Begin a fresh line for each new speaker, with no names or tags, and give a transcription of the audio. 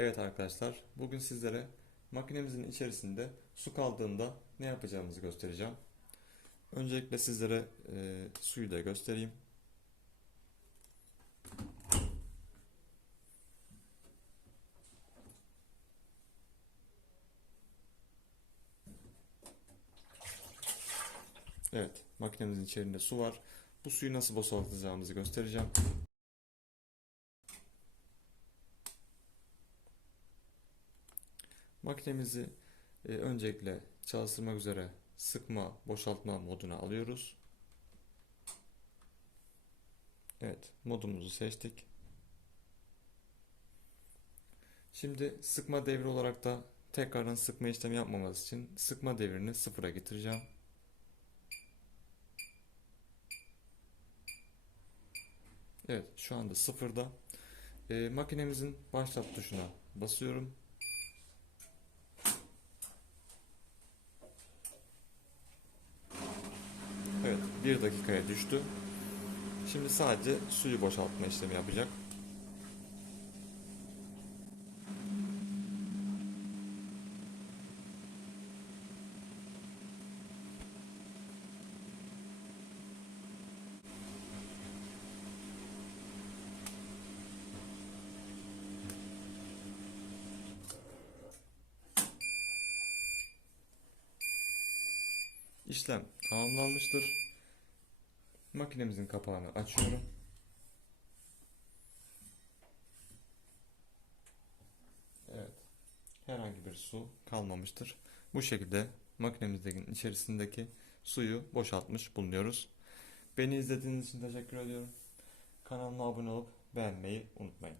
Evet arkadaşlar, bugün sizlere makinemizin içerisinde su kaldığında ne yapacağımızı göstereceğim. Öncelikle sizlere e, suyu da göstereyim. Evet, makinemizin içerisinde su var. Bu suyu nasıl boşaltacağımızı göstereceğim. Makinemizi e, öncelikle çalıştırmak üzere sıkma, boşaltma moduna alıyoruz. Evet, modumuzu seçtik. Şimdi sıkma devri olarak da tekrardan sıkma işlemi yapmamız için sıkma devrini sıfıra getireceğim. Evet, şu anda sıfırda. E, makinemizin başlat tuşuna basıyorum. Evet, bir dakikaya düştü. Şimdi sadece suyu boşaltma işlemi yapacak. İşlem tamamlanmıştır. Makinemizin kapağını açıyorum. Evet. Herhangi bir su kalmamıştır. Bu şekilde makinemizdeki içerisindeki suyu boşaltmış bulunuyoruz. Beni izlediğiniz için teşekkür ediyorum. Kanalıma abone olup beğenmeyi unutmayın.